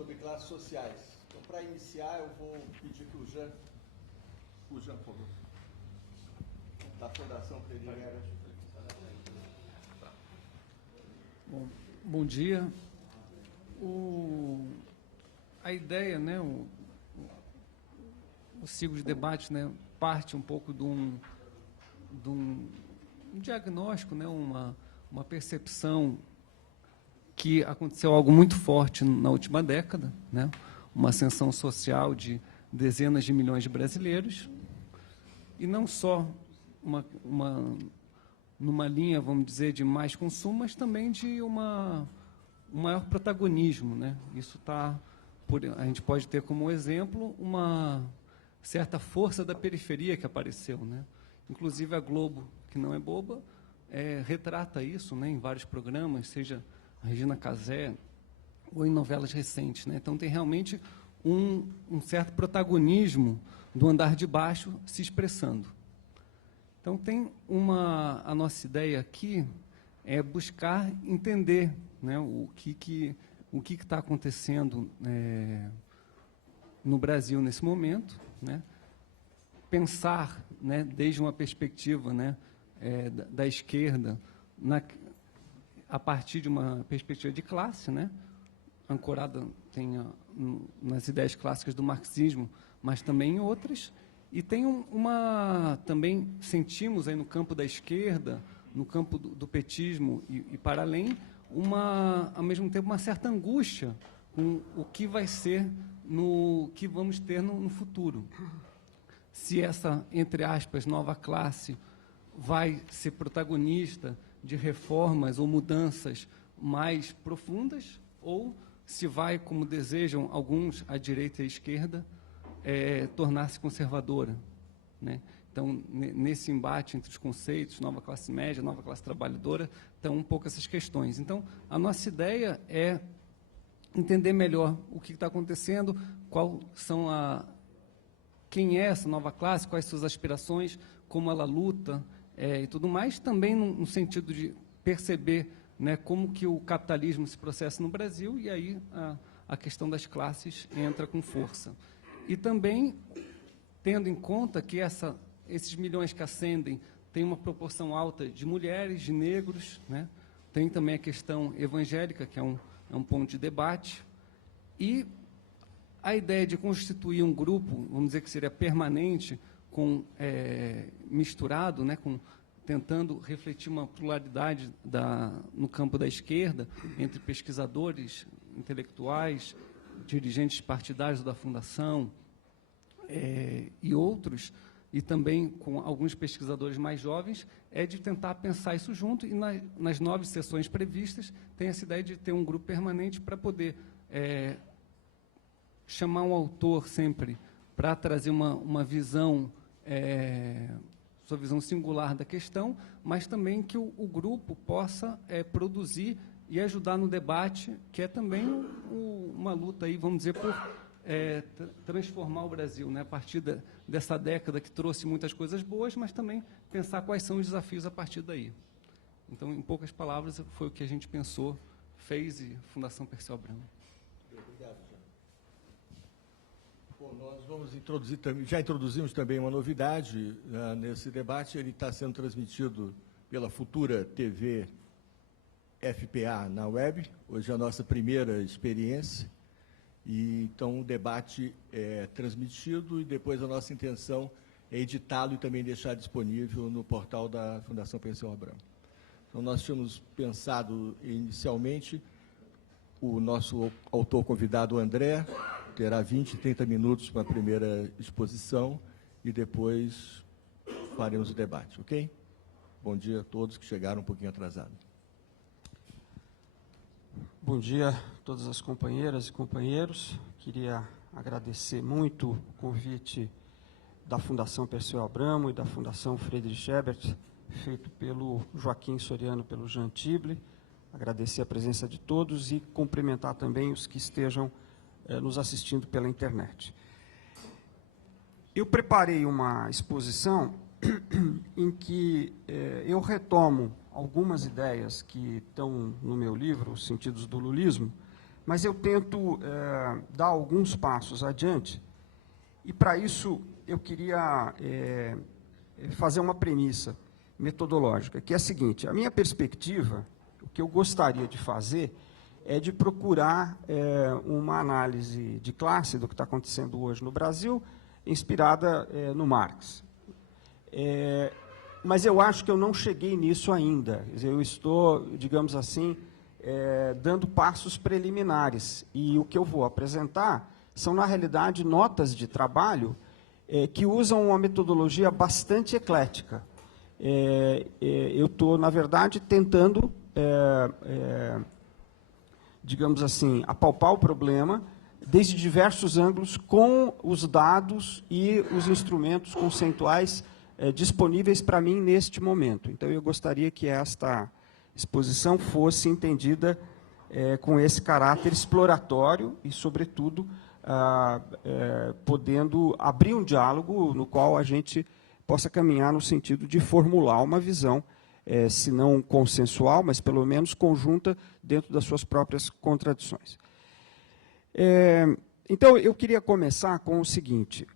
sobre classes sociais. Então, para iniciar, eu vou pedir que o Jean, por favor, da Fundação Freire. Bom dia. A ideia, né, o ciclo de debate, né, parte um pouco de um diagnóstico, né, uma percepção que aconteceu algo muito forte na última década, né, uma ascensão social de dezenas de milhões de brasileiros, e não só numa linha, vamos dizer, de mais consumo, mas também de um maior protagonismo, né? Isso a gente pode ter como exemplo uma certa força da periferia que apareceu, né? Inclusive a Globo, que não é boba, retrata isso, né, em vários programas, seja a Regina Casé ou em novelas recentes, né? Então tem realmente um certo protagonismo do andar de baixo se expressando. Então tem a nossa ideia aqui é buscar entender, né, o que está acontecendo no Brasil nesse momento, né? Pensar, né, desde uma perspectiva, né, da esquerda, a partir de uma perspectiva de classe, né, ancorada nas ideias clássicas do marxismo, mas também em outras. E tem também sentimos aí no campo da esquerda, no campo do petismo e para além, ao mesmo tempo, uma certa angústia com o que vai ser, que vamos ter no futuro. Se essa, entre aspas, nova classe vai ser protagonista de reformas ou mudanças mais profundas, ou se vai, como desejam alguns, a direita e a esquerda, tornar-se conservadora, né? Então, nesse embate entre os conceitos, nova classe média, nova classe trabalhadora, estão um pouco essas questões. Então, a nossa ideia é entender melhor o que está acontecendo, quem é essa nova classe, quais suas aspirações, como ela luta e tudo mais, também no sentido de perceber, né, como que o capitalismo se processa no Brasil, e aí a questão das classes entra com força. E também tendo em conta que esses milhões que ascendem têm uma proporção alta de mulheres, de negros, né? Tem também a questão evangélica, que é um ponto de debate, e a ideia de constituir um grupo, vamos dizer que seria permanente, misturado, né, tentando refletir uma pluralidade no campo da esquerda, entre pesquisadores, intelectuais, dirigentes partidários da Fundação e outros, e também com alguns pesquisadores mais jovens, é de tentar pensar isso junto, e nas 9 sessões previstas, tem essa ideia de ter um grupo permanente para poder chamar um autor sempre para trazer uma visão, sua visão singular da questão, mas também que o grupo possa produzir e ajudar no debate, que é também uma luta, aí, vamos dizer, por transformar o Brasil, né, a partir dessa década que trouxe muitas coisas boas, mas também pensar quais são os desafios a partir daí. Então, em poucas palavras, foi o que a gente pensou, fez, e Fundação Perseu Abramo. Obrigado, Jean. Bom, nós vamos introduzir também, já introduzimos também uma novidade nesse debate. Ele está sendo transmitido pela Futura TV FPA na web. Hoje é a nossa primeira experiência. E, então, o debate é transmitido, e depois a nossa intenção é editá-lo e também deixar disponível no portal da Fundação Perseu Abramo. Então, nós tínhamos pensado inicialmente, o nosso autor convidado, André, terá 20, 30 minutos para a primeira exposição, e depois faremos o debate, ok? Bom dia a todos que chegaram um pouquinho atrasados. Bom dia a todas as companheiras e companheiros. Queria agradecer muito o convite da Fundação Perseu Abramo e da Fundação Friedrich Ebert, feito pelo Joaquim Soriano, pelo Jean Tible. Agradecer a presença de todos e cumprimentar também os que estejam nos assistindo pela internet. Eu preparei uma exposição em que eu retomo algumas ideias que estão no meu livro, Os Sentidos do Lulismo, mas eu tento dar alguns passos adiante, e para isso eu queria fazer uma premissa metodológica, que é a seguinte: a minha perspectiva, o que eu gostaria de fazer, é de procurar uma análise de classe do que está acontecendo hoje no Brasil, inspirada no Marx. Mas eu acho que eu não cheguei nisso ainda. Eu estou, digamos assim, dando passos preliminares. E o que eu vou apresentar são, na realidade, notas de trabalho que usam uma metodologia bastante eclética. Eu estou, na verdade, tentando, digamos assim, apalpar o problema desde diversos ângulos, com os dados e os instrumentos conceituais disponíveis para mim neste momento. Então, eu gostaria que esta exposição fosse entendida com esse caráter exploratório e, sobretudo, podendo abrir um diálogo no qual a gente possa caminhar no sentido de formular uma visão, se não consensual, mas pelo menos conjunta dentro das suas próprias contradições. Então, eu queria começar com o seguinte: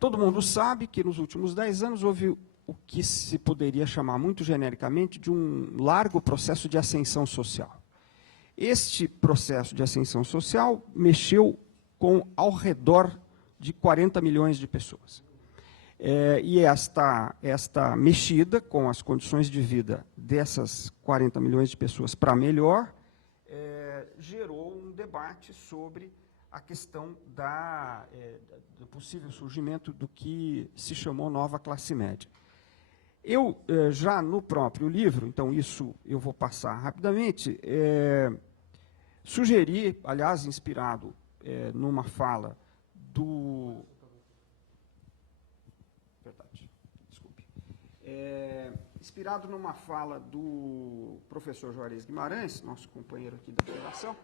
todo mundo sabe que nos últimos 10 anos houve o que se poderia chamar muito genericamente de um largo processo de ascensão social. Este processo de ascensão social mexeu com ao redor de 40 milhões de pessoas. E esta mexida com as condições de vida dessas 40 milhões de pessoas para melhor, gerou um debate sobre a questão do possível surgimento do que se chamou nova classe média. Eu, já no próprio livro, então isso eu vou passar rapidamente, sugeri, aliás, inspirado numa fala do... Verdade, desculpe. Inspirado numa fala do professor Juarez Guimarães, nosso companheiro aqui da Fundação,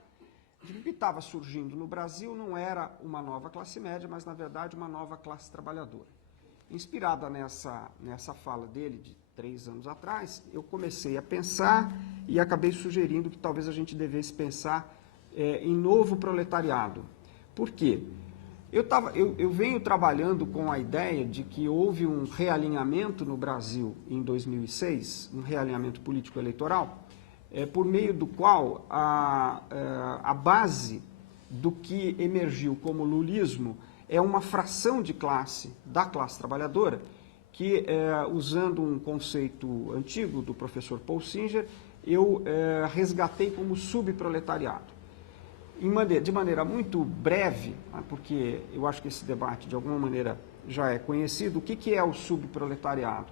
de que o que estava surgindo no Brasil não era uma nova classe média, mas, na verdade, uma nova classe trabalhadora. Inspirada nessa fala dele, de 3 anos atrás, eu comecei a pensar e acabei sugerindo que talvez a gente devesse pensar em novo proletariado. Por quê? Eu venho trabalhando com a ideia de que houve um realinhamento no Brasil em 2006, um realinhamento político-eleitoral, por meio do qual a base do que emergiu como lulismo é uma fração de classe, da classe trabalhadora, que, usando um conceito antigo do professor Paul Singer, eu resgatei como subproletariado. De maneira muito breve, porque eu acho que esse debate, de alguma maneira, já é conhecido, o que é o subproletariado?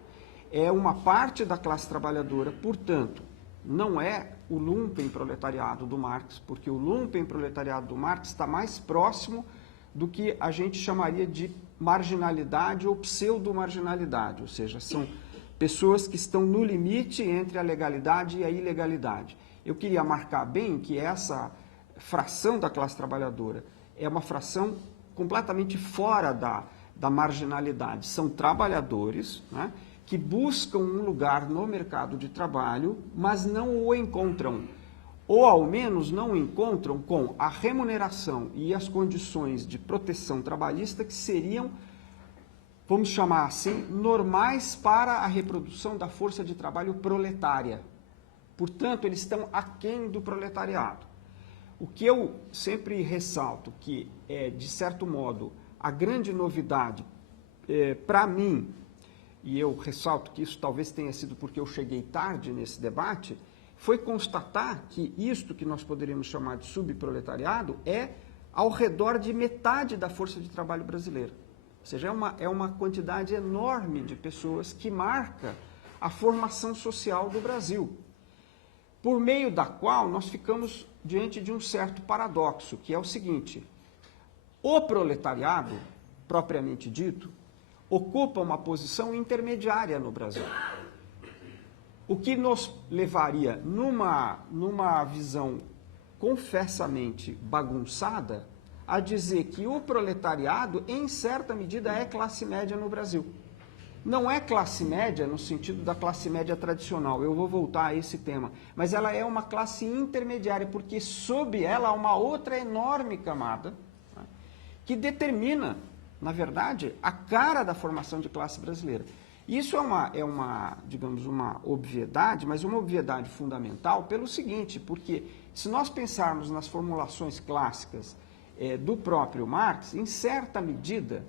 É uma parte da classe trabalhadora, portanto, não é o lumpenproletariado do Marx, porque o lumpenproletariado do Marx está mais próximo do que a gente chamaria de marginalidade ou pseudo-marginalidade, ou seja, são pessoas que estão no limite entre a legalidade e a ilegalidade. Eu queria marcar bem que essa fração da classe trabalhadora é uma fração completamente fora da marginalidade. São trabalhadores, né, que buscam um lugar no mercado de trabalho, mas não o encontram. Ou, ao menos, não o encontram com a remuneração e as condições de proteção trabalhista que seriam, vamos chamar assim, normais para a reprodução da força de trabalho proletária. Portanto, eles estão aquém do proletariado. O que eu sempre ressalto, que é, de certo modo, a grande novidade para mim, e eu ressalto que isso talvez tenha sido porque eu cheguei tarde nesse debate, foi constatar que isto que nós poderíamos chamar de subproletariado é ao redor de metade da força de trabalho brasileira. Ou seja, é uma quantidade enorme de pessoas que marca a formação social do Brasil, por meio da qual nós ficamos diante de um certo paradoxo, que é o seguinte: o proletariado, propriamente dito, ocupa uma posição intermediária no Brasil. O que nos levaria, numa visão confessamente bagunçada, a dizer que o proletariado, em certa medida, é classe média no Brasil. não é classe média no sentido da classe média tradicional, eu vou voltar a esse tema, mas ela é uma classe intermediária, porque sob ela há uma outra enorme camada, né, que determina, na verdade, a cara da formação de classe brasileira. Isso digamos, uma obviedade, mas uma obviedade fundamental pelo seguinte, porque se nós pensarmos nas formulações clássicas do próprio Marx, em certa medida,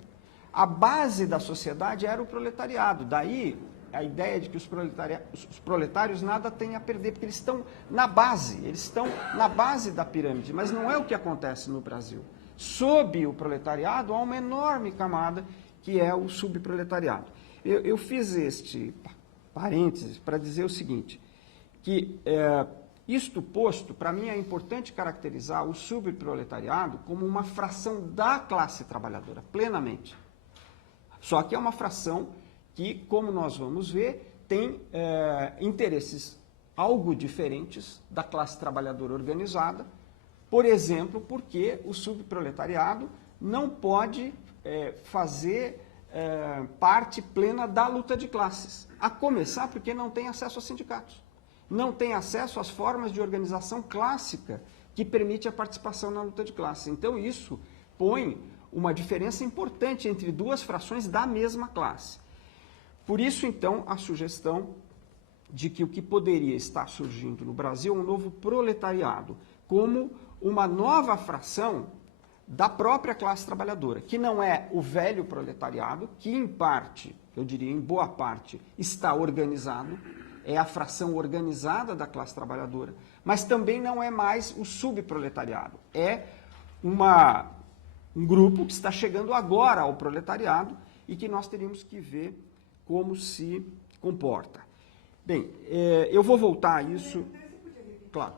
a base da sociedade era o proletariado. Daí a ideia de que os proletários nada têm a perder, porque eles estão na base da pirâmide, mas não é o que acontece no Brasil. Sob o proletariado há uma enorme camada que é o subproletariado. Eu fiz este parênteses para dizer o seguinte, que isto posto, para mim é importante caracterizar o subproletariado como uma fração da classe trabalhadora, plenamente. Só que é uma fração que, como nós vamos ver, tem interesses algo diferentes da classe trabalhadora organizada, por exemplo, porque o subproletariado não pode fazer parte plena da luta de classes, a começar porque não tem acesso a sindicatos, não tem acesso às formas de organização clássica que permite a participação na luta de classes. Então isso põe uma diferença importante entre duas frações da mesma classe. Por isso, então, a sugestão de que o que poderia estar surgindo no Brasil é um novo proletariado, como uma nova fração da própria classe trabalhadora, que não é o velho proletariado, que em parte, eu diria em boa parte, está organizado, é a fração organizada da classe trabalhadora, mas também não é mais o subproletariado, é um grupo que está chegando agora ao proletariado e que nós teríamos que ver como se comporta. Bem, eu vou voltar a isso. Claro.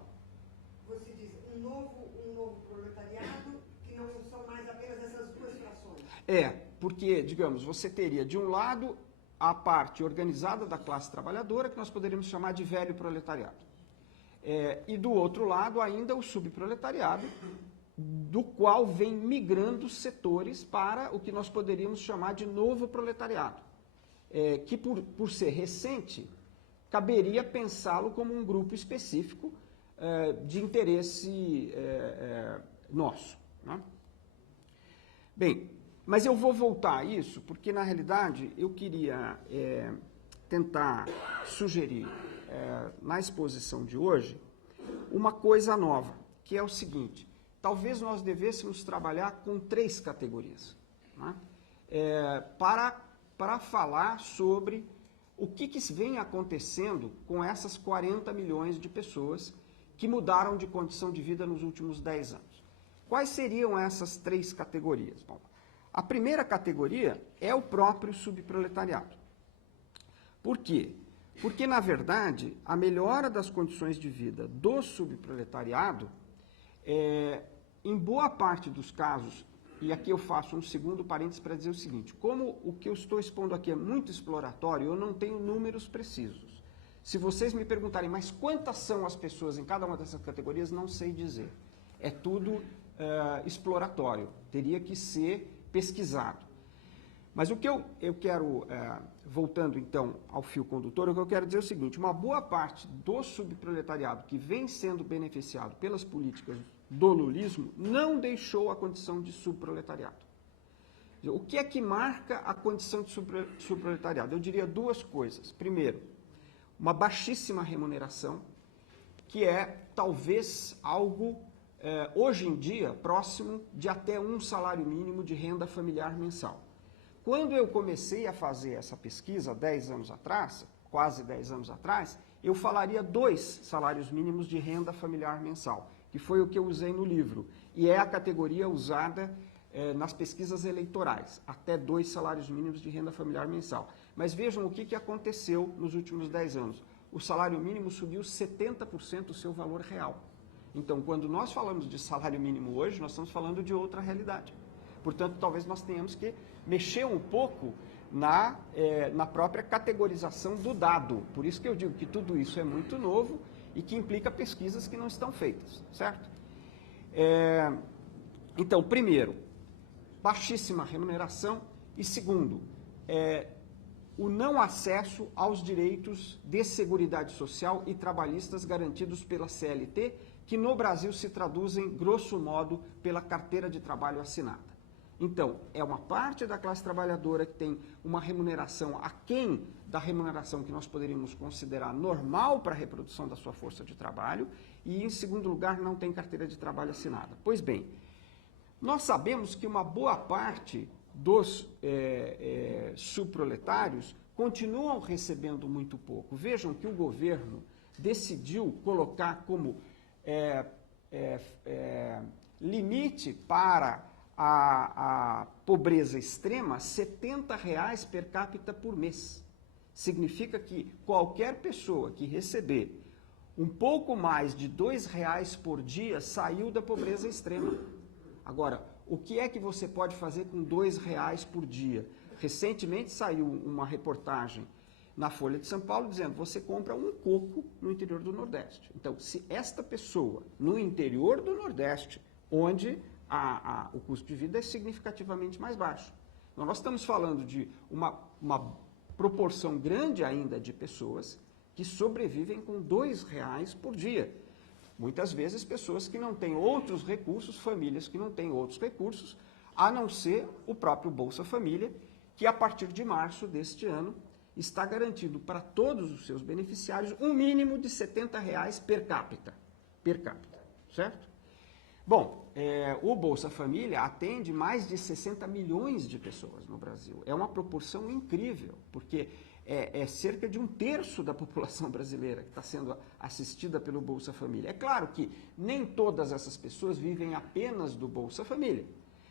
Você diz um novo proletariado que não são mais apenas essas duas frações. Porque, digamos, você teria de um lado a parte organizada da classe trabalhadora, que nós poderíamos chamar de velho proletariado. E do outro lado ainda o subproletariado, do qual vem migrando setores para o que nós poderíamos chamar de novo proletariado, que por ser recente, caberia pensá-lo como um grupo específico de interesse nosso, né? Bem, mas eu vou voltar a isso, porque na realidade eu queria tentar sugerir na exposição de hoje uma coisa nova, que é o seguinte: talvez nós devêssemos trabalhar com 3 categorias, né? Para falar sobre o que vem acontecendo com essas 40 milhões de pessoas que mudaram de condição de vida nos últimos 10 anos. Quais seriam essas 3 categorias? Bom, a primeira categoria é o próprio subproletariado. Por quê? Porque, na verdade, a melhora das condições de vida do subproletariado em boa parte dos casos, e aqui eu faço um segundo parênteses para dizer o seguinte: como o que eu estou expondo aqui é muito exploratório, eu não tenho números precisos. Se vocês me perguntarem, mas quantas são as pessoas em cada uma dessas categorias, não sei dizer. É tudo exploratório, teria que ser pesquisado. Mas o que eu quero, voltando então ao fio condutor, o que eu quero dizer é o seguinte: uma boa parte do subproletariado que vem sendo beneficiado pelas políticas do lulismo não deixou a condição de subproletariado. O que é que marca a condição de subproletariado? Eu diria 2 coisas. Primeiro, uma baixíssima remuneração, que é talvez algo, hoje em dia, próximo de até um salário mínimo de renda familiar mensal. Quando eu comecei a fazer essa pesquisa, 10 anos atrás, quase 10 anos atrás, eu falaria 2 salários mínimos de renda familiar mensal, que foi o que eu usei no livro, e é a categoria usada nas pesquisas eleitorais, até 2 salários mínimos de renda familiar mensal. Mas vejam o que aconteceu nos últimos 10 anos. O salário mínimo subiu 70% o seu valor real. Então, quando nós falamos de salário mínimo hoje, nós estamos falando de outra realidade. Portanto, talvez nós tenhamos que mexer um pouco na própria categorização do dado. Por isso que eu digo que tudo isso é muito novo e que implica pesquisas que não estão feitas, certo? Então, primeiro, baixíssima remuneração, e segundo, o não acesso aos direitos de seguridade social e trabalhistas garantidos pela CLT, que no Brasil se traduzem, grosso modo, pela carteira de trabalho assinada. Então, é uma parte da classe trabalhadora que tem uma remuneração aquém da remuneração que nós poderíamos considerar normal para a reprodução da sua força de trabalho e, em segundo lugar, não tem carteira de trabalho assinada. Pois bem, nós sabemos que uma boa parte dos subproletários continuam recebendo muito pouco. Vejam que o governo decidiu colocar como limite para a pobreza extrema R$ 70 per capita por mês. Significa que qualquer pessoa que receber um pouco mais de R$ 2 por dia saiu da pobreza extrema. Agora, o que é que você pode fazer com R$ 2 por dia? Recentemente saiu uma reportagem na Folha de São Paulo dizendo: você compra um coco no interior do Nordeste. Então, se esta pessoa, no interior do Nordeste, onde o custo de vida é significativamente mais baixo. Então, nós estamos falando de uma proporção grande ainda de pessoas que sobrevivem com R$ 2 por dia. Muitas vezes pessoas que não têm outros recursos, famílias que não têm outros recursos, a não ser o próprio Bolsa Família, que a partir de março deste ano está garantido para todos os seus beneficiários um mínimo de R$ 70 per capita, certo? Bom, o Bolsa Família atende mais de 60 milhões de pessoas no Brasil. É uma proporção incrível, porque é cerca de 1/3 da população brasileira que está sendo assistida pelo Bolsa Família. É claro que nem todas essas pessoas vivem apenas do Bolsa Família,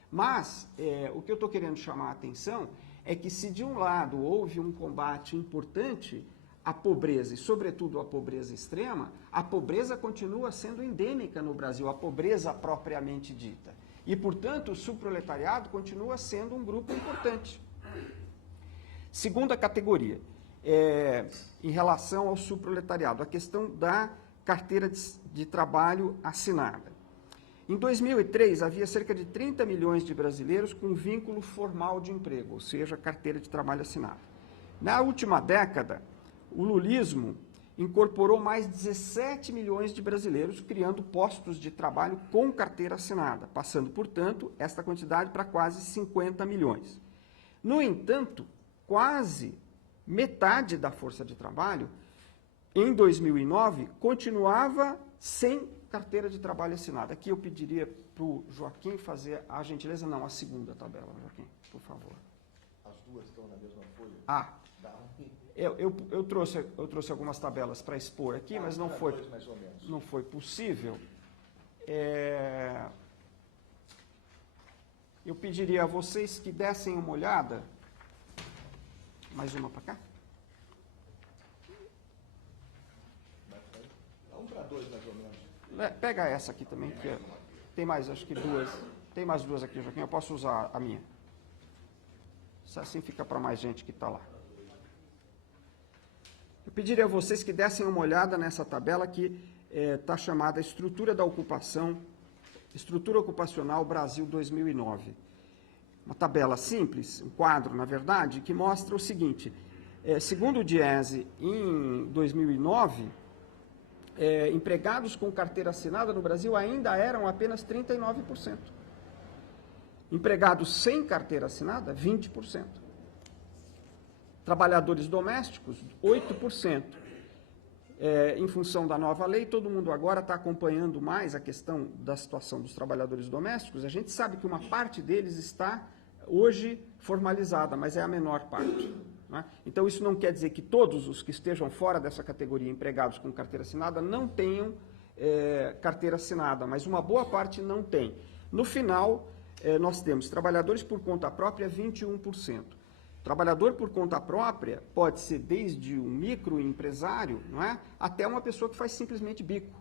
mas o que eu estou querendo chamar a atenção é que se de um lado houve um combate importante à pobreza, e sobretudo à pobreza extrema, a pobreza continua sendo endêmica no Brasil, a pobreza propriamente dita. E, portanto, o subproletariado continua sendo um grupo importante. Segunda categoria, em relação ao subproletariado, a questão da carteira de trabalho assinada. Em 2003, havia cerca de 30 milhões de brasileiros com vínculo formal de emprego, ou seja, carteira de trabalho assinada. Na última década, o lulismo incorporou mais 17 milhões de brasileiros, criando postos de trabalho com carteira assinada, passando, portanto, esta quantidade para quase 50 milhões. No entanto, quase metade da força de trabalho, em 2009, continuava sem carteira de trabalho assinada. Aqui eu pediria para o Joaquim fazer a gentileza, não, a segunda tabela, Joaquim, por favor. As duas estão na mesma folha? Eu trouxe algumas tabelas para expor aqui, mas não foi possível. Eu pediria a vocês que dessem uma olhada. Mais uma para cá? Um para dois, mais ou menos. Pega essa aqui também, que tem mais, acho que duas. Tem mais duas aqui, Joaquim, eu posso usar a minha. Assim fica para mais gente que está lá. Eu pediria a vocês que dessem uma olhada nessa tabela que está chamada Estrutura da Ocupação, Estrutura Ocupacional Brasil 2009. Uma tabela simples, um quadro, na verdade, que mostra o seguinte: segundo o Diese, em 2009, empregados com carteira assinada no Brasil ainda eram apenas 39%. Empregados sem carteira assinada, 20%. Trabalhadores domésticos, 8%. Em função da nova lei, todo mundo agora está acompanhando mais a questão da situação dos trabalhadores domésticos. A gente sabe que uma parte deles está hoje formalizada, mas é a menor parte. Né? Então, isso não quer dizer que todos os que estejam fora dessa categoria, empregados com carteira assinada, não tenham carteira assinada, mas uma boa parte não tem. No final, nós temos trabalhadores por conta própria, 21%. Trabalhador por conta própria pode ser desde um microempresário, não é, até uma pessoa que faz simplesmente bico.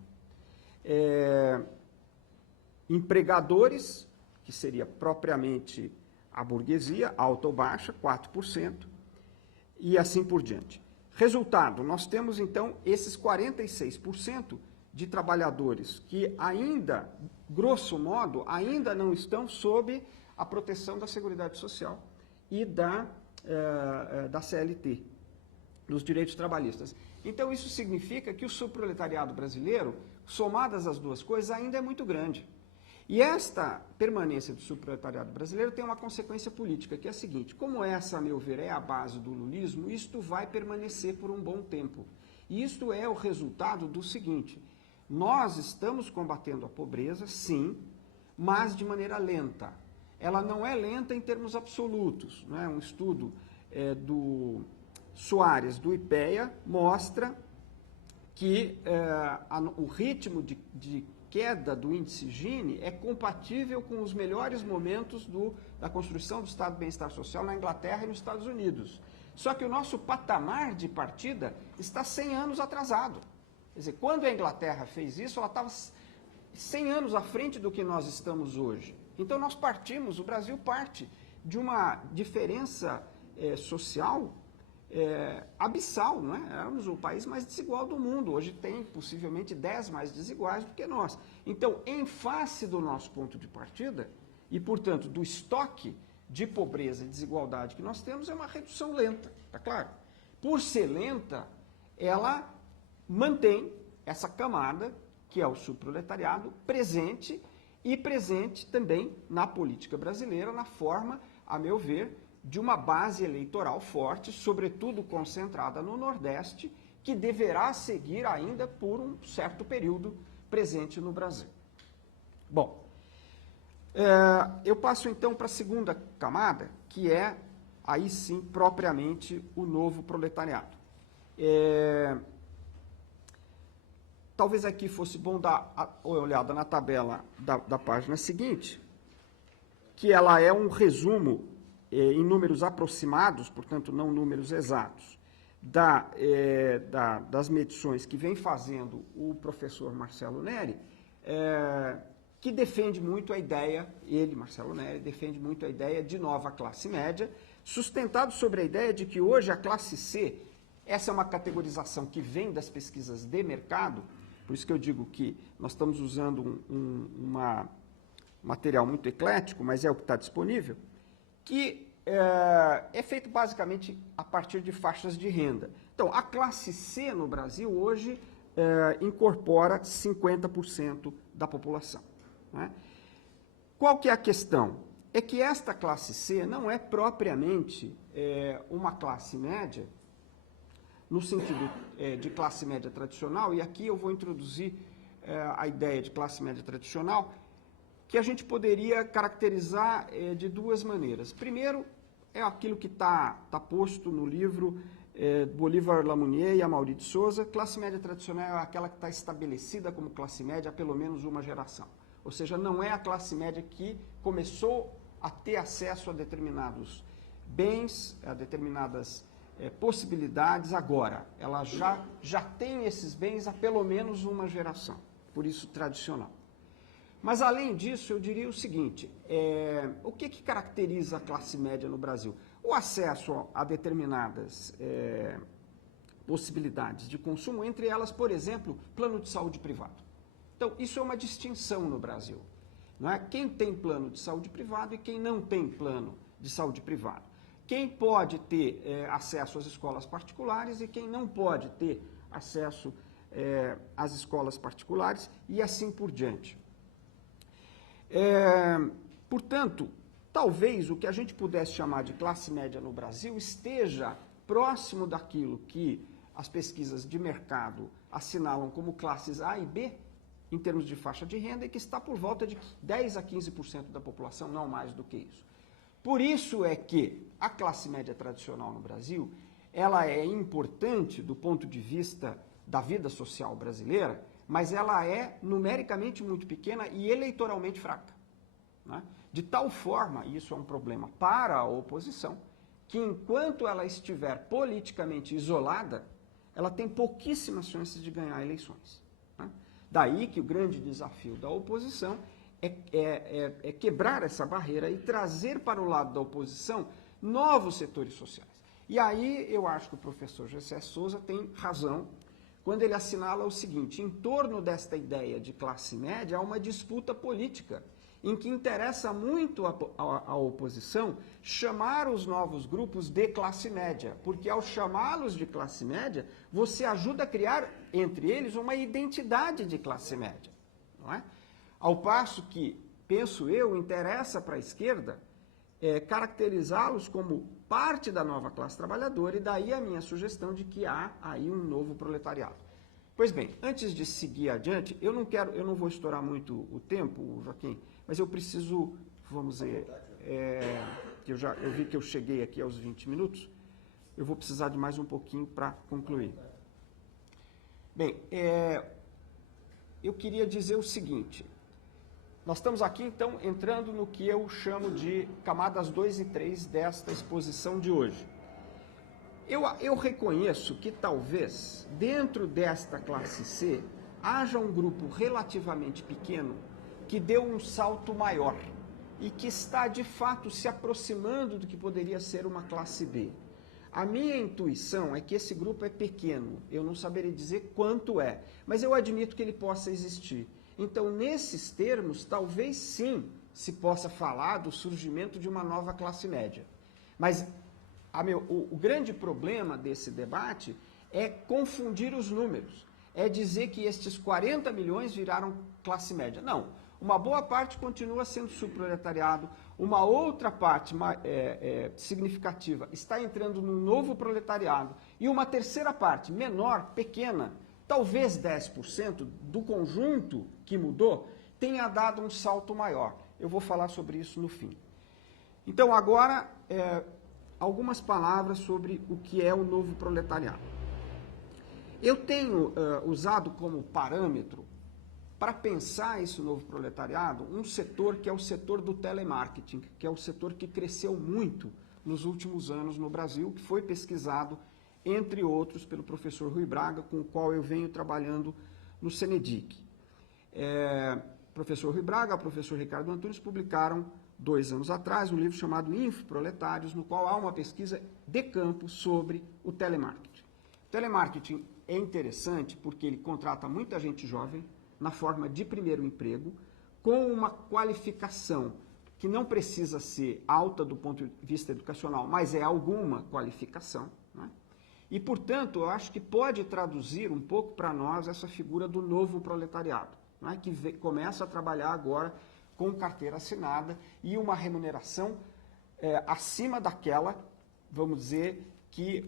Empregadores, que seria propriamente a burguesia, alta ou baixa, 4%, e assim por diante. Resultado, nós temos então esses 46% de trabalhadores que ainda, grosso modo, ainda não estão sob a proteção da Seguridade Social e da CLT. nos direitos trabalhistas. Então, isso significa que o subproletariado brasileiro, somadas as duas coisas, ainda é muito grande. E esta permanência do subproletariado brasileiro tem uma consequência política, que é a seguinte: como essa, a meu ver, é a base do lulismo, isto vai permanecer por um bom tempo. E isto é o resultado do seguinte: nós estamos combatendo a pobreza, sim, mas de maneira lenta. Ela não é lenta em termos absolutos. Não é? Um estudo do Soares, do IPEA, mostra que o ritmo de queda do índice Gini é compatível com os melhores momentos da construção do Estado de Bem-Estar Social na Inglaterra e nos Estados Unidos. Só que o nosso patamar de partida está 100 anos atrasado. Quer dizer, quando a Inglaterra fez isso, ela estava 100 anos à frente do que nós estamos hoje. Então nós partimos, o Brasil parte de uma diferença social abissal, não é? Éramos o país mais desigual do mundo. Hoje tem possivelmente 10 mais desiguais do que nós. Então, em face do nosso ponto de partida, e portanto do estoque de pobreza e desigualdade que nós temos, é uma redução lenta, tá claro? Por ser lenta, ela mantém essa camada, que é o subproletariado, presente, e presente também na política brasileira, na forma, a meu ver, de uma base eleitoral forte, sobretudo concentrada no Nordeste, que deverá seguir ainda por um certo período presente no Brasil. Bom, eu passo então para a segunda camada, que é, aí sim, propriamente o novo proletariado. Talvez aqui fosse bom dar uma olhada na tabela da página seguinte, que ela é um resumo em números aproximados, portanto, não números exatos, das medições que vem fazendo o professor Marcelo Neri, que defende muito a ideia, Marcelo Neri, defende muito a ideia de nova classe média, sustentado sobre a ideia de que hoje a classe C, essa é uma categorização que vem das pesquisas de mercado, por isso que eu digo que nós estamos usando um material muito eclético, mas é o que está disponível, que é feito basicamente a partir de faixas de renda. Então, a classe C no Brasil hoje incorpora 50% da população. Né? Qual que é a questão? É que esta classe C não é propriamente uma classe média, no sentido de classe média tradicional, e aqui eu vou introduzir a ideia de classe média tradicional, que a gente poderia caracterizar de duas maneiras. Primeiro, é aquilo que está posto no livro Bolívar Lamounier e Amaury de Souza. Classe média tradicional é aquela que está estabelecida como classe média há pelo menos uma geração. Ou seja, não é a classe média que começou a ter acesso a determinados bens, a determinadas possibilidades agora. Ela já tem esses bens há pelo menos uma geração, por isso tradicional. Mas, além disso, eu diria o seguinte, o que caracteriza a classe média no Brasil? O acesso a determinadas possibilidades de consumo, entre elas, por exemplo, plano de saúde privado. Então, isso é uma distinção no Brasil. Não é? Quem tem plano de saúde privado e quem não tem plano de saúde privado. Quem pode ter acesso às escolas particulares e quem não pode ter acesso às escolas particulares e assim por diante. Portanto, talvez o que a gente pudesse chamar de classe média no Brasil esteja próximo daquilo que as pesquisas de mercado assinalam como classes A e B, em termos de faixa de renda, e que está por volta de 10 a 15% da população, não mais do que isso. Por isso é que a classe média tradicional no Brasil, ela é importante do ponto de vista da vida social brasileira, mas ela é numericamente muito pequena e eleitoralmente fraca. Né? De tal forma, e isso é um problema para a oposição, que enquanto ela estiver politicamente isolada, ela tem pouquíssimas chances de ganhar eleições. Né? Daí que o grande desafio da oposição é quebrar essa barreira e trazer para o lado da oposição novos setores sociais. E aí eu acho que o professor Gessé Souza tem razão quando ele assinala o seguinte: em torno desta ideia de classe média há uma disputa política em que interessa muito à oposição chamar os novos grupos de classe média, porque ao chamá-los de classe média, você ajuda a criar entre eles uma identidade de classe média, não é? Ao passo que, penso eu, interessa para a esquerda caracterizá-los como parte da nova classe trabalhadora, e daí a minha sugestão de que há aí um novo proletariado. Pois bem, antes de seguir adiante, eu não vou estourar muito o tempo, Joaquim, mas eu preciso, vamos dizer, eu vi que eu cheguei aqui aos 20 minutos, eu vou precisar de mais um pouquinho para concluir. Bem, eu queria dizer o seguinte, nós estamos aqui, então, entrando no que eu chamo de camadas 2 e 3 desta exposição de hoje. Eu reconheço que talvez, dentro desta classe C, haja um grupo relativamente pequeno que deu um salto maior e que está, de fato, se aproximando do que poderia ser uma classe B. A minha intuição é que esse grupo é pequeno, eu não saberia dizer quanto é, mas eu admito que ele possa existir. Então, nesses termos, talvez sim se possa falar do surgimento de uma nova classe média. Mas o grande problema desse debate é confundir os números, é dizer que estes 40 milhões viraram classe média. Não, uma boa parte continua sendo subproletariado, uma outra parte significativa está entrando num novo proletariado, e uma terceira parte, menor, pequena, talvez 10% do conjunto que mudou, tenha dado um salto maior. Eu vou falar sobre isso no fim. Então, agora, algumas palavras sobre o que é o novo proletariado. Eu tenho usado como parâmetro, para pensar esse novo proletariado, um setor que é o setor do telemarketing, que é o setor que cresceu muito nos últimos anos no Brasil, que foi pesquisado, entre outros, pelo professor Rui Braga, com o qual eu venho trabalhando no Senedic. O professor Rui Braga e o professor Ricardo Antunes publicaram, 2 anos atrás, um livro chamado Infoproletários, no qual há uma pesquisa de campo sobre o telemarketing. O telemarketing é interessante porque ele contrata muita gente jovem, na forma de primeiro emprego, com uma qualificação que não precisa ser alta do ponto de vista educacional, mas é alguma qualificação, né? E, portanto, eu acho que pode traduzir um pouco para nós essa figura do novo proletariado, né? Que começa a trabalhar agora com carteira assinada e uma remuneração acima daquela, vamos dizer, que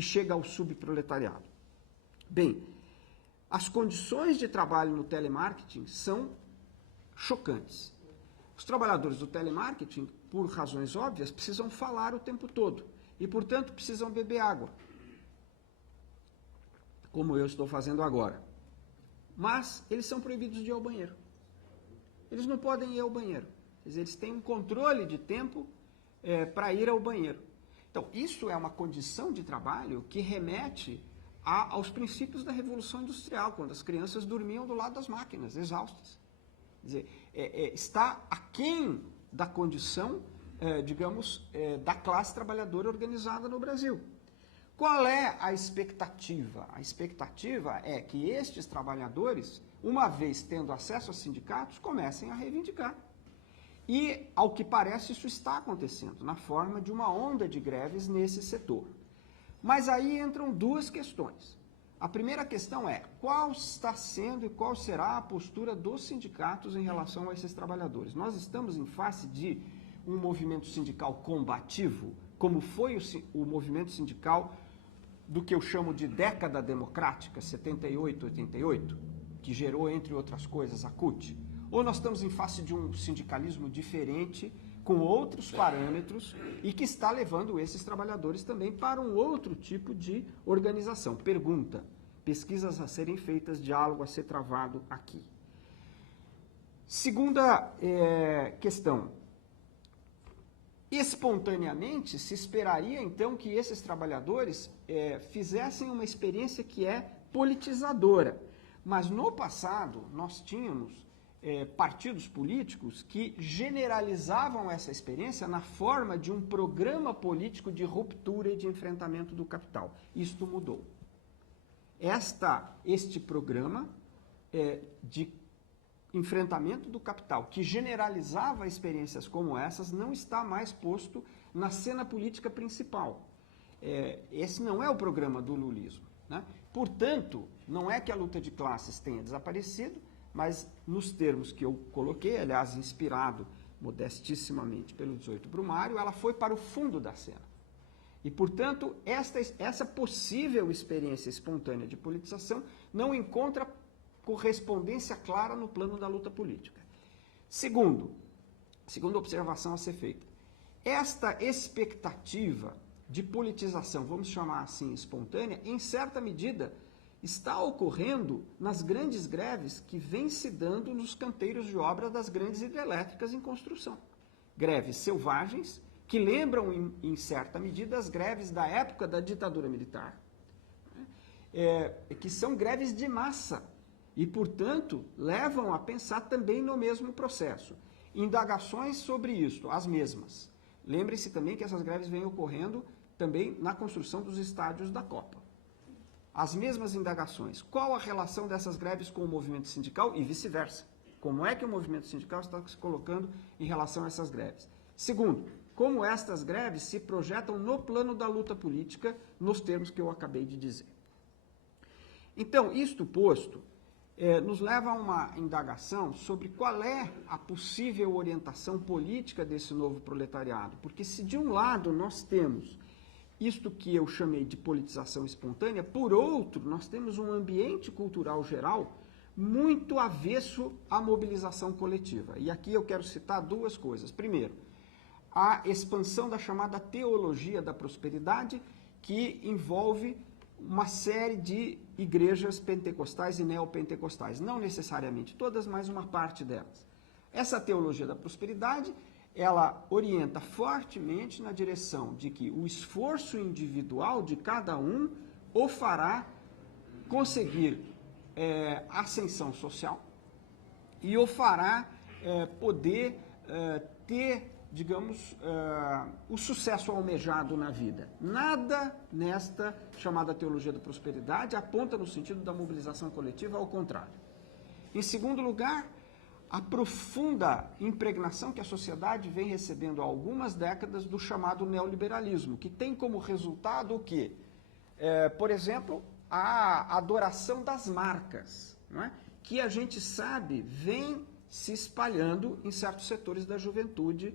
chega ao subproletariado. Bem, as condições de trabalho no telemarketing são chocantes. Os trabalhadores do telemarketing, por razões óbvias, precisam falar o tempo todo e, portanto, precisam beber água, como eu estou fazendo agora. Mas eles são proibidos de ir ao banheiro. Eles não podem ir ao banheiro. Quer dizer, eles têm um controle de tempo para ir ao banheiro. Então, isso é uma condição de trabalho que remete aos princípios da Revolução Industrial, quando as crianças dormiam do lado das máquinas, exaustas. Quer dizer, está aquém da condição, digamos, da classe trabalhadora organizada no Brasil. Qual é a expectativa? A expectativa é que estes trabalhadores, uma vez tendo acesso a sindicatos, comecem a reivindicar. E, ao que parece, isso está acontecendo, na forma de uma onda de greves nesse setor. Mas aí entram 2 questões. A primeira questão é, qual está sendo e qual será a postura dos sindicatos em relação a esses trabalhadores? Nós estamos em face de um movimento sindical combativo, como foi o movimento sindical do que eu chamo de década democrática, 78, 88, que gerou, entre outras coisas, a CUT? Ou nós estamos em face de um sindicalismo diferente, com outros parâmetros, e que está levando esses trabalhadores também para um outro tipo de organização? Pergunta, pesquisas a serem feitas, diálogo a ser travado aqui. Segunda questão, espontaneamente se esperaria então que esses trabalhadores fizessem uma experiência que é politizadora, mas no passado nós tínhamos partidos políticos que generalizavam essa experiência na forma de um programa político de ruptura e de enfrentamento do capital. Isto mudou. Este programa de enfrentamento do capital, que generalizava experiências como essas, não está mais posto na cena política principal. Esse não é o programa do lulismo, né? Portanto, não é que a luta de classes tenha desaparecido, mas nos termos que eu coloquei, aliás, inspirado modestissimamente pelo 18 Brumário, ela foi para o fundo da cena. E, portanto, essa possível experiência espontânea de politização não encontra correspondência clara no plano da luta política. Segunda observação a ser feita, esta expectativa de politização, vamos chamar assim, espontânea, em certa medida, está ocorrendo nas grandes greves que vêm se dando nos canteiros de obra das grandes hidrelétricas em construção. Greves selvagens, que lembram, em certa medida, as greves da época da ditadura militar, que são greves de massa e, portanto, levam a pensar também no mesmo processo. Indagações sobre isto, as mesmas. Lembre-se também que essas greves vêm ocorrendo também na construção dos estádios da Copa. As mesmas indagações. Qual a relação dessas greves com o movimento sindical e vice-versa? Como é que o movimento sindical está se colocando em relação a essas greves? Segundo, como estas greves se projetam no plano da luta política, nos termos que eu acabei de dizer. Então, isto posto, nos leva a uma indagação sobre qual é a possível orientação política desse novo proletariado. Porque se de um lado nós temos isto que eu chamei de politização espontânea, por outro, nós temos um ambiente cultural geral muito avesso à mobilização coletiva. E aqui eu quero citar duas coisas. Primeiro, a expansão da chamada teologia da prosperidade, que envolve uma série de igrejas pentecostais e neopentecostais. Não necessariamente todas, mas uma parte delas. Essa teologia da prosperidade, ela orienta fortemente na direção de que o esforço individual de cada um o fará conseguir ascensão social e o fará poder ter, digamos, o sucesso almejado na vida. Nada nesta chamada teologia da prosperidade aponta no sentido da mobilização coletiva, ao contrário. Em segundo lugar, a profunda impregnação que a sociedade vem recebendo há algumas décadas do chamado neoliberalismo, que tem como resultado o quê? Por exemplo, a adoração das marcas, não é? Que a gente sabe vem se espalhando em certos setores da juventude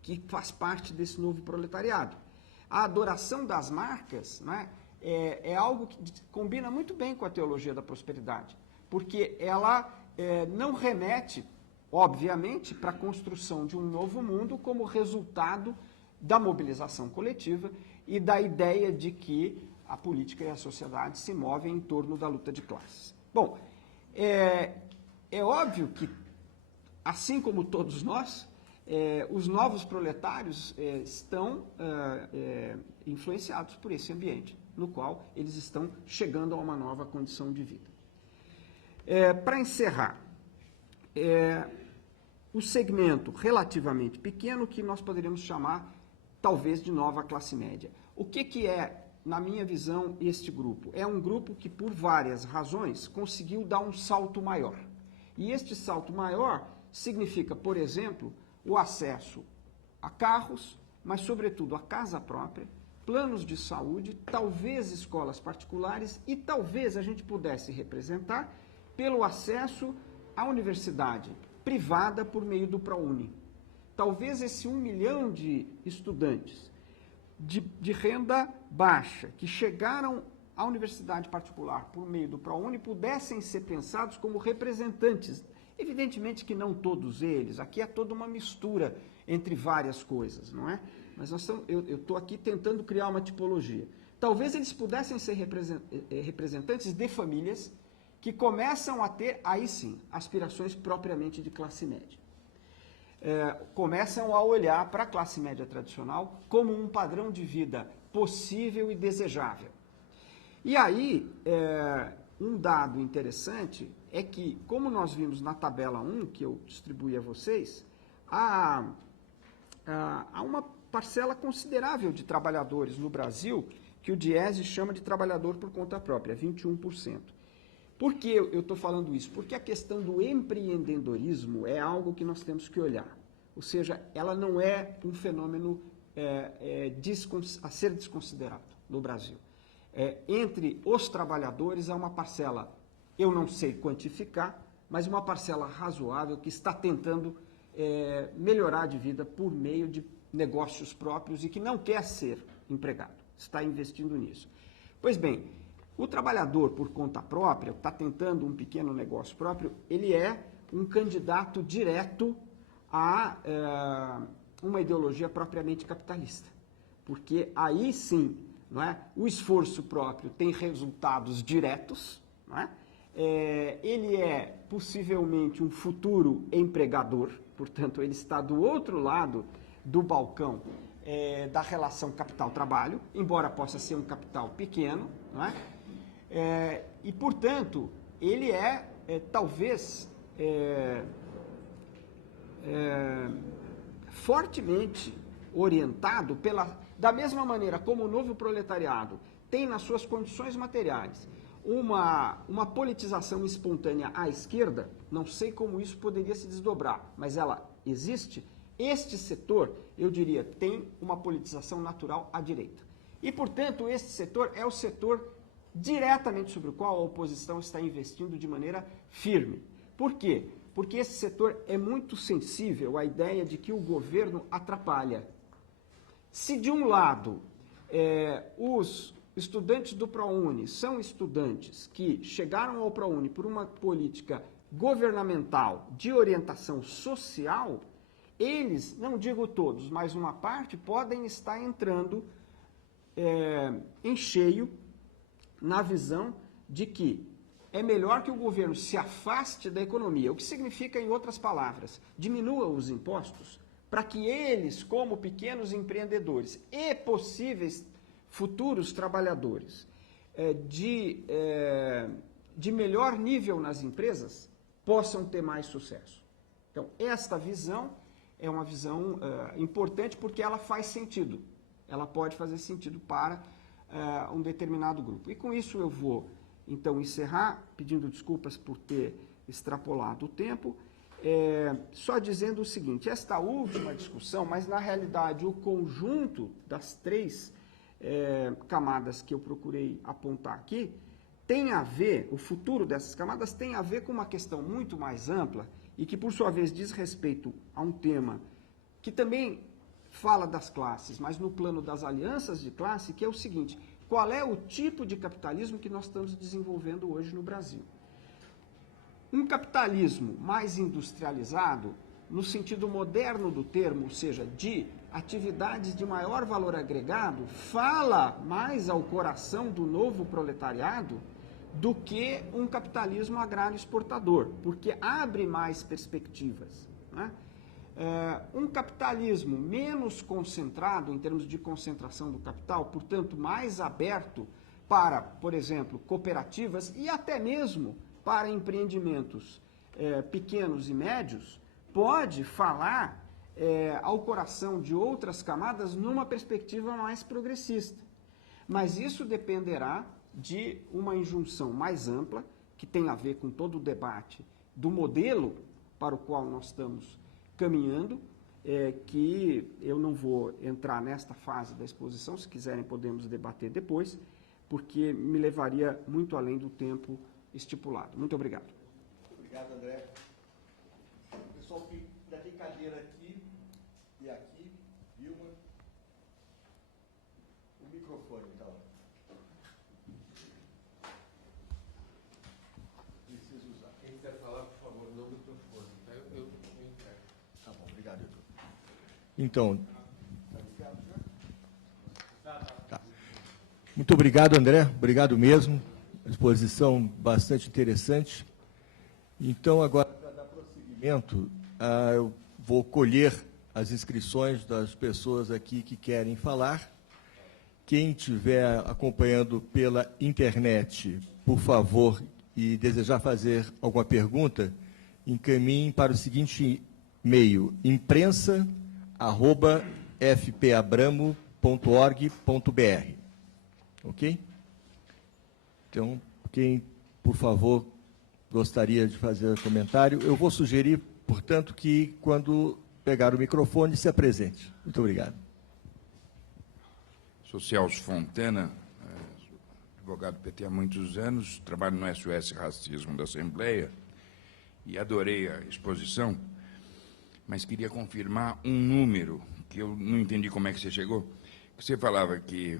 que faz parte desse novo proletariado. A adoração das marcas, não é? É algo que combina muito bem com a teologia da prosperidade, porque ela não remete, obviamente, para a construção de um novo mundo como resultado da mobilização coletiva e da ideia de que a política e a sociedade se movem em torno da luta de classes. Bom, é óbvio que, assim como todos nós, os novos proletários estão influenciados por esse ambiente, no qual eles estão chegando a uma nova condição de vida. Para encerrar, o segmento relativamente pequeno que nós poderíamos chamar, talvez, de nova classe média. O que é, na minha visão, este grupo? É um grupo que, por várias razões, conseguiu dar um salto maior. E este salto maior significa, por exemplo, o acesso a carros, mas, sobretudo, a casa própria, planos de saúde, talvez escolas particulares e talvez a gente pudesse representar pelo acesso à universidade privada por meio do ProUni. Talvez esse 1 milhão de estudantes de renda baixa que chegaram à universidade particular por meio do ProUni pudessem ser pensados como representantes. Evidentemente que não todos eles, aqui é toda uma mistura entre várias coisas, não é? Mas eu estou aqui tentando criar uma tipologia. Talvez eles pudessem ser representantes de famílias que começam a ter, aí sim, aspirações propriamente de classe média. Começam a olhar para a classe média tradicional como um padrão de vida possível e desejável. E aí, um dado interessante é que, como nós vimos na tabela 1, que eu distribuí a vocês, há uma parcela considerável de trabalhadores no Brasil que o Diese chama de trabalhador por conta própria, 21%. Por que eu estou falando isso? Porque a questão do empreendedorismo é algo que nós temos que olhar. Ou seja, ela não é um fenômeno a ser desconsiderado no Brasil. Entre os trabalhadores há uma parcela, eu não sei quantificar, mas uma parcela razoável que está tentando melhorar de vida por meio de negócios próprios e que não quer ser empregado, está investindo nisso. Pois bem, o trabalhador por conta própria, que está tentando um pequeno negócio próprio, ele é um candidato direto a uma ideologia propriamente capitalista. Porque aí sim, não é, o esforço próprio tem resultados diretos, não é? Ele é possivelmente um futuro empregador, portanto, ele está do outro lado do balcão da relação capital-trabalho, embora possa ser um capital pequeno, não é? E, portanto, ele talvez fortemente orientado da mesma maneira como o novo proletariado tem nas suas condições materiais uma politização espontânea à esquerda, não sei como isso poderia se desdobrar, mas ela existe. Este setor, eu diria, tem uma politização natural à direita. E, portanto, este setor é o setor diretamente sobre o qual a oposição está investindo de maneira firme. Por quê? Porque esse setor é muito sensível à ideia de que o governo atrapalha. Se, de um lado, os estudantes do ProUni são estudantes que chegaram ao ProUni por uma política governamental de orientação social, eles, não digo todos, mas uma parte, podem estar entrando em cheio na visão de que é melhor que o governo se afaste da economia, o que significa, em outras palavras, diminua os impostos para que eles, como pequenos empreendedores e possíveis futuros trabalhadores de melhor nível nas empresas, possam ter mais sucesso. Então, esta visão é uma visão importante porque ela faz sentido. Ela pode fazer sentido para um determinado grupo. E com isso eu vou, então, encerrar, pedindo desculpas por ter extrapolado o tempo, só dizendo o seguinte: esta última discussão, mas na realidade o conjunto das três camadas que eu procurei apontar aqui, tem a ver, o futuro dessas camadas tem a ver com uma questão muito mais ampla e que, por sua vez, diz respeito a um tema que também fala das classes, mas no plano das alianças de classe, que é o seguinte: qual é o tipo de capitalismo que nós estamos desenvolvendo hoje no Brasil? Um capitalismo mais industrializado, no sentido moderno do termo, ou seja, de atividades de maior valor agregado, fala mais ao coração do novo proletariado do que um capitalismo agrário exportador, porque abre mais perspectivas, né? Um capitalismo menos concentrado em termos de concentração do capital, portanto mais aberto para, por exemplo, cooperativas e até mesmo para empreendimentos pequenos e médios, pode falar ao coração de outras camadas numa perspectiva mais progressista. Mas isso dependerá de uma injunção mais ampla, que tem a ver com todo o debate do modelo para o qual nós estamos caminhando, que eu não vou entrar nesta fase da exposição, se quiserem podemos debater depois, porque me levaria muito além do tempo estipulado. Muito obrigado. Obrigado, André. Pessoal, ainda tem cadeira aqui e aqui, Vilma. O microfone, então. Preciso usar. Quem quiser falar, por favor, no microfone. Eu entrego. Tá bom, obrigado, Edu. Então. Tá. Muito obrigado, André. Obrigado mesmo. A exposição bastante interessante. Então, agora, para dar prosseguimento, eu vou colher as inscrições das pessoas aqui que querem falar. Quem estiver acompanhando pela internet, por favor, e desejar fazer alguma pergunta, encaminhem para o seguinte e-mail: imprensa@fpabramo.org.br. Ok? Então, quem por favor, gostaria de fazer comentário. Eu vou sugerir, portanto, que, quando pegar o microfone, se apresente. Muito obrigado. Sou Celso Fontana, sou advogado do PT há muitos anos, trabalho no SOS Racismo da Assembleia e adorei a exposição, mas queria confirmar um número, que eu não entendi como é que você chegou. Você falava que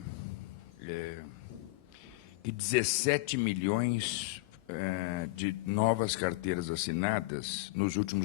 17 milhões de novas carteiras assinadas nos últimos